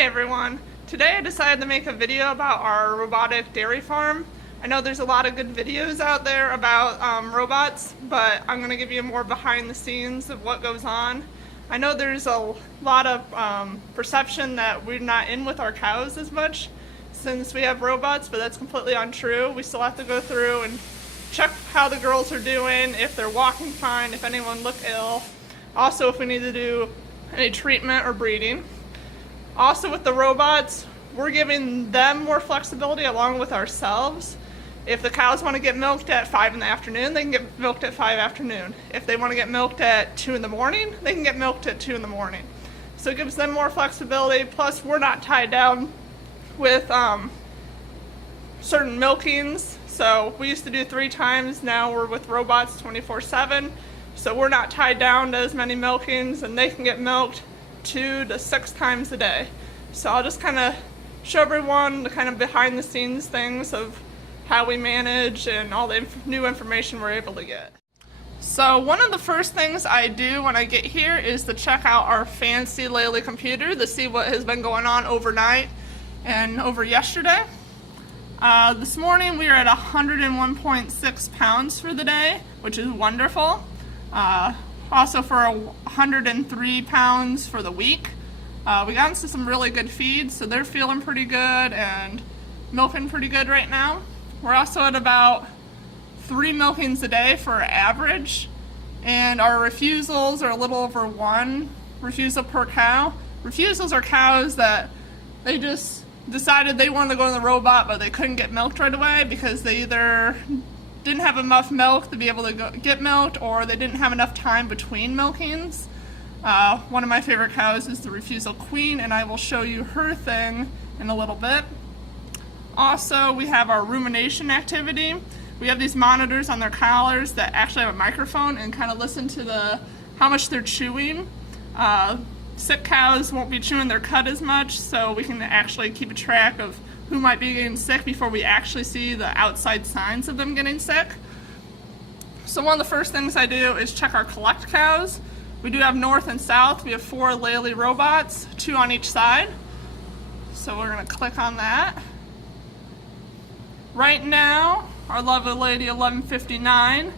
Hi everyone! Today I decided to make a video about our robotic dairy farm. I know there's a lot of good videos out there about robots, but I'm going to give you more behind the scenes of what goes on. I know there's a lot of perception that we're not in with our cows as much since we have robots, but that's completely untrue. We still have to go through and check how the girls are doing, if they're walking fine, if anyone look ill. Also, if we need to do any treatment or breeding. Also with the robots, we're giving them more flexibility along with ourselves. If the cows want to get milked at 5 in the afternoon, they can get milked at 5 afternoon. If they want to get milked at 2 in the morning, they can get milked at 2 in the morning. So it gives them more flexibility, plus we're not tied down with certain milkings. So we used to do 3 times, now we're with robots 24/7. So we're not tied down to as many milkings, and they can get milked 2 to 6 times a day. So I'll just kind of show everyone the kind of behind the scenes things of how we manage and all the new information we're able to get. So one of the first things I do when I get here is to check out our fancy Lely computer to see what has been going on overnight and over yesterday. This morning we are at 101.6 pounds for the day, which is wonderful. Also for 103 pounds for the week. We got into some really good feeds, so they're feeling pretty good and milking pretty good right now. We're also at about 3 milkings a day for our average, and our refusals are a little over 1 refusal per cow. Refusals are cows that they just decided they wanted to go in the robot, but they couldn't get milked right away because they either didn't have enough milk to be able to get milked, or they didn't have enough time between milkings. One of my favorite cows is the refusal queen, and I will show you her thing in a little bit. Also, we have our rumination activity. We have these monitors on their collars that actually have a microphone and kind of listen to how much they're chewing. Sick cows won't be chewing their cud as much, so we can actually keep a track of who might be getting sick before we actually see the outside signs of them getting sick. So one of the first things I do is check our collect cows. We do have north and south. We have 4 Lely robots, 2 on each side. So we're going to click on that. Right now, our lovely lady 1159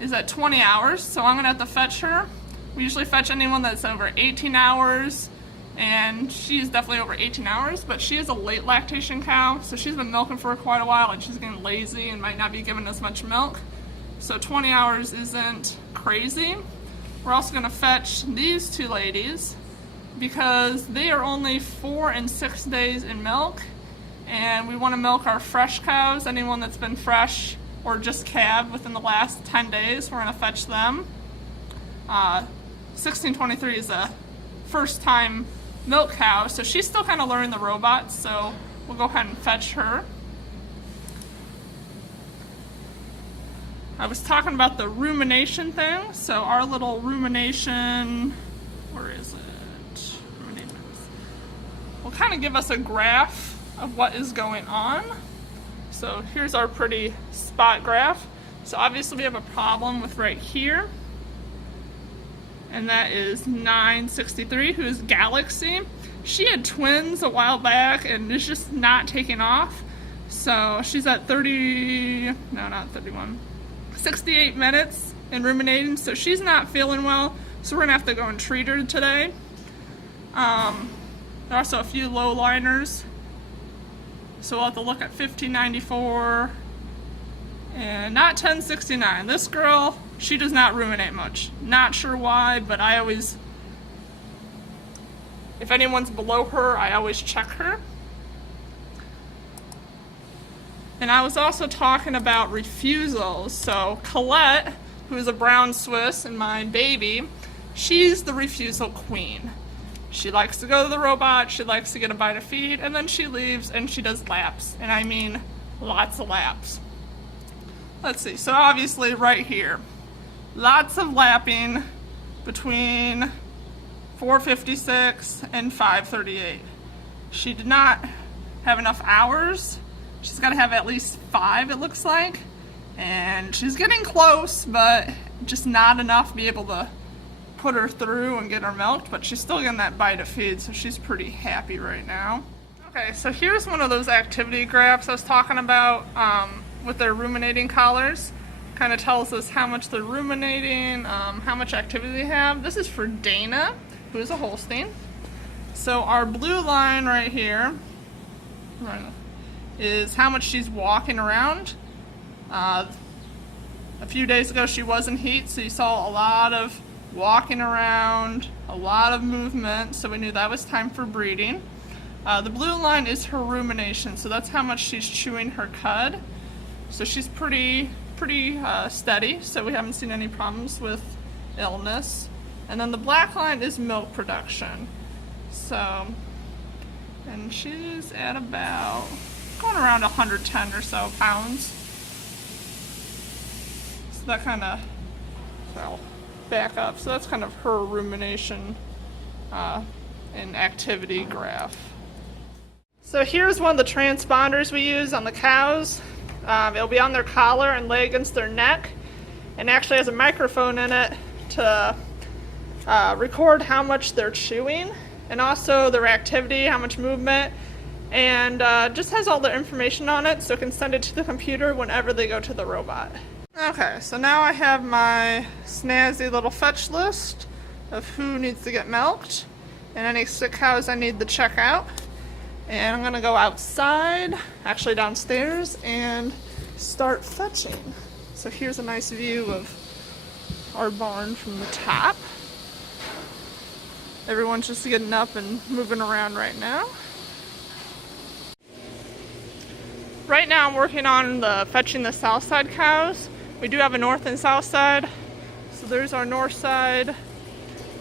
is at 20 hours, so I'm going to have to fetch her. We usually fetch anyone that's over 18 hours, and she's definitely over 18 hours, but she is a late lactation cow, so she's been milking for quite a while, and she's getting lazy and might not be giving us much milk. So 20 hours isn't crazy. We're also going to fetch these 2 ladies because they are only 4 and 6 days in milk, and we want to milk our fresh cows. Anyone that's been fresh or just calved within the last 10 days, we're going to fetch them. 1623 is a first time milk cow, so she's still kind of learning the robots, so we'll go ahead and fetch her. I was talking about the rumination thing, so our little rumination, where is it? Will kind of give us a graph of what is going on. So here's our pretty spot graph. So obviously we have a problem with right here, and that is 963, who's Galaxy. She had twins a while back and is just not taking off. So she's at 68 minutes in ruminating, so she's not feeling well. So we're gonna have to go and treat her today. There are also a few low liners. So we'll have to look at 1594 and not 1069. This girl, she does not ruminate much. Not sure why, but I always, if anyone's below her, I always check her. And I was also talking about refusals. So Colette, who is a brown Swiss and my baby, she's the refusal queen. She likes to go to the robot, she likes to get a bite of feed, and then she leaves and she does laps. And I mean lots of laps. Let's see, so obviously right here, lots of lapping between 4:56 and 5:38. She did not have enough hours. She's got to have at least 5, it looks like. And she's getting close, but just not enough to be able to put her through and get her milked, but she's still getting that bite of feed, so she's pretty happy right now. Okay, so here's one of those activity graphs I was talking about with their ruminating collars. Kind of tells us how much they're ruminating, how much activity they have. This is for Dana, who is a Holstein. So our blue line right here is how much she's walking around. A few days ago she was in heat, so you saw a lot of walking around, a lot of movement, so we knew that was time for breeding. The blue line is her rumination, so that's how much she's chewing her cud. So she's pretty steady, so we haven't seen any problems with illness. And then the black line is milk production. So, and she's at about going around 110 or so pounds. So that kind of, well, back up. So that's kind of her rumination and activity graph. So here's one of the transponders we use on the cows. It'll be on their collar and lay against their neck, and actually has a microphone in it to record how much they're chewing and also their activity, how much movement, and just has all the information on it so it can send it to the computer whenever they go to the robot. Okay, so now I have my snazzy little fetch list of who needs to get milked and any sick cows I need to check out. And I'm gonna go outside, actually downstairs, and start fetching. So here's a nice view of our barn from the top. Everyone's just getting up and moving around right now. Right now I'm working on fetching the south side cows. We do have a north and south side. So there's our north side,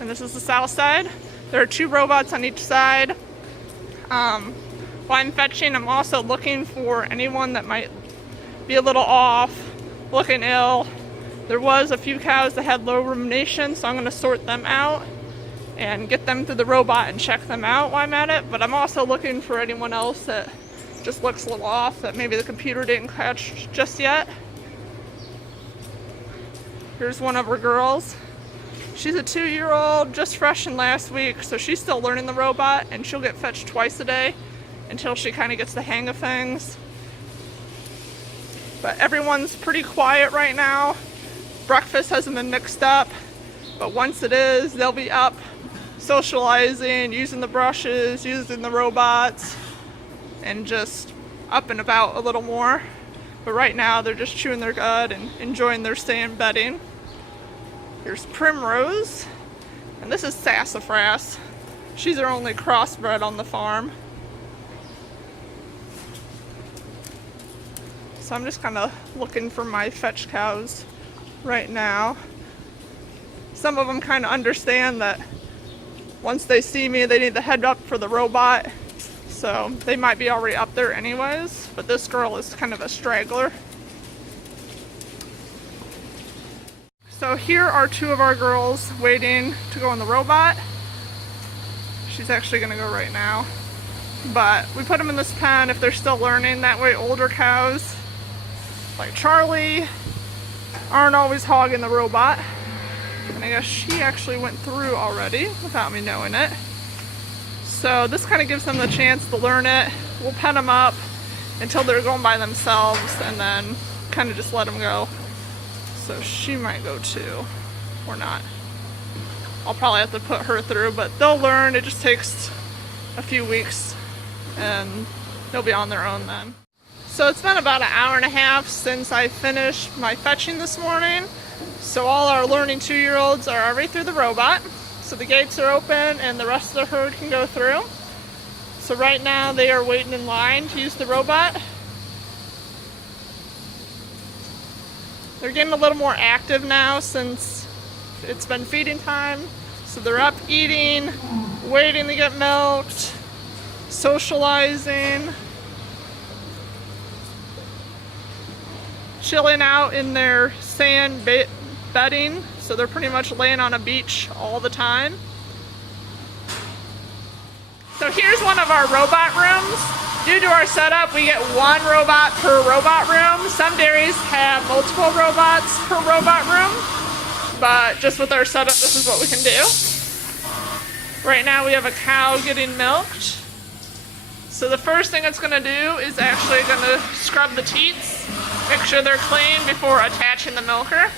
and this is the south side. There are 2 robots on each side. While I'm fetching, I'm also looking for anyone that might be a little off, looking ill. There was a few cows that had low rumination, so I'm going to sort them out and get them through the robot and check them out while I'm at it. But I'm also looking for anyone else that just looks a little off that maybe the computer didn't catch just yet. Here's one of her girls. She's a 2-year-old, just fresh in last week, so she's still learning the robot, and she'll get fetched twice a day until she kind of gets the hang of things. But everyone's pretty quiet right now. Breakfast hasn't been mixed up, but once it is, they'll be up socializing, using the brushes, using the robots, and just up and about a little more. But right now they're just chewing their cud and enjoying their stay in bedding. Here's Primrose, and this is Sassafras. She's our only crossbred on the farm. So I'm just kind of looking for my fetch cows right now. Some of them kind of understand that once they see me, they need to head up for the robot. So they might be already up there anyways, but this girl is kind of a straggler. So here are 2 of our girls waiting to go on the robot. She's actually gonna go right now. But we put them in this pen if they're still learning. That way older cows, like Charlie, aren't always hogging the robot. And I guess she actually went through already without me knowing it. So this kind of gives them the chance to learn it. We'll pen them up until they're going by themselves and then kind of just let them go. So she might go too, or not. I'll probably have to put her through, but they'll learn. It just takes a few weeks and they'll be on their own then. So it's been about an hour and a half since I finished my fetching this morning. So all our learning 2-year-olds are already through the robot. So the gates are open and the rest of the herd can go through. So right now they are waiting in line to use the robot. They're getting a little more active now since it's been feeding time. So they're up eating, waiting to get milked, socializing, chilling out in their sand bedding. So they're pretty much laying on a beach all the time. So here's one of our robot rooms. Due to our setup, we get 1 robot per robot room. Some dairies have multiple robots per robot room. but just with our setup, this is what we can do. Right now we have a cow getting milked. So the first thing it's gonna do is actually gonna scrub the teats, make sure they're clean before attaching the milker.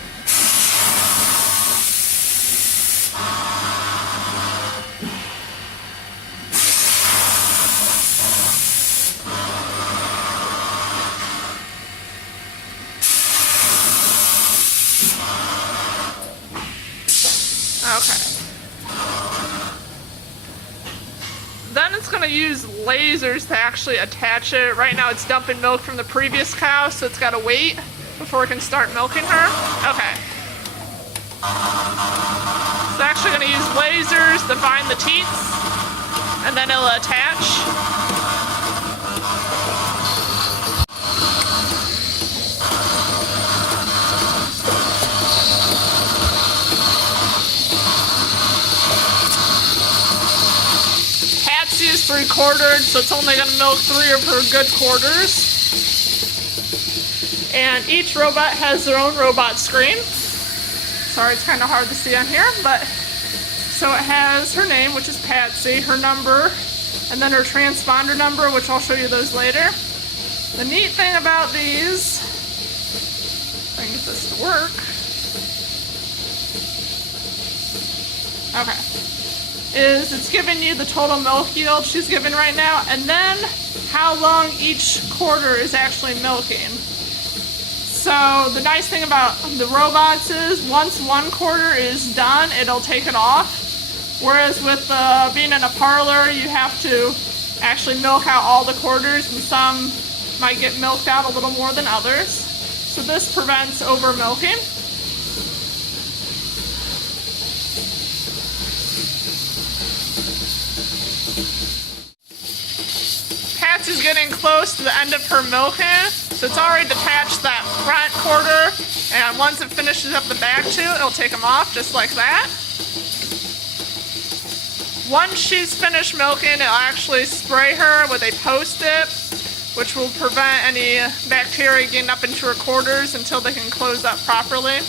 Okay. Then it's going to use lasers to actually attach it. Right now it's dumping milk from the previous cow, so it's got to wait before it can start milking her. Okay. It's actually going to use lasers to bind the teats, and then it'll attach. Is 3/4, so it's only going to milk 3 of her good quarters. And each robot has their own robot screen. Sorry, it's kind of hard to see on here, but so it has her name, which is Patsy, her number, and then her transponder number, which I'll show you those later. The neat thing about these, if I can get this to work. Okay. Is it's giving you the total milk yield she's giving right now, and then how long each quarter is actually milking. So the nice thing about the robots is once 1 quarter is done, it'll take it off. Whereas with being in a parlor, you have to actually milk out all the quarters, and some might get milked out a little more than others. So this prevents over milking. Patsy's getting close to the end of her milking, so it's already detached that front quarter, and once it finishes up the back two, it'll take them off just like that. Once she's finished milking, it'll actually spray her with a Post-it, which will prevent any bacteria getting up into her quarters until they can close up properly.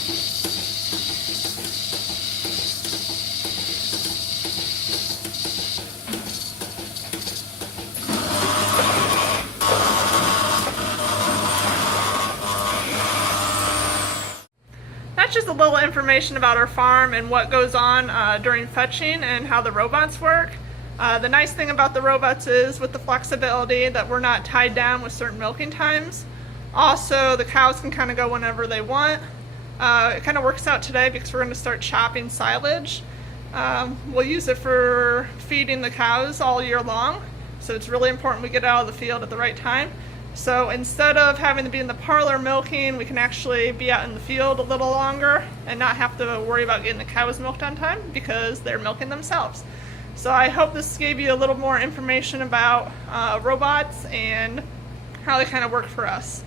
Just a little information about our farm and what goes on during fetching and how the robots work. The nice thing about the robots is with the flexibility that we're not tied down with certain milking times. Also, the cows can kind of go whenever they want. It kind of works out today because we're going to start chopping silage. We'll use it for feeding the cows all year long, so it's really important we get out of the field at the right time. So instead of having to be in the parlor milking, we can actually be out in the field a little longer and not have to worry about getting the cows milked on time because they're milking themselves. So I hope this gave you a little more information about robots and how they kind of work for us.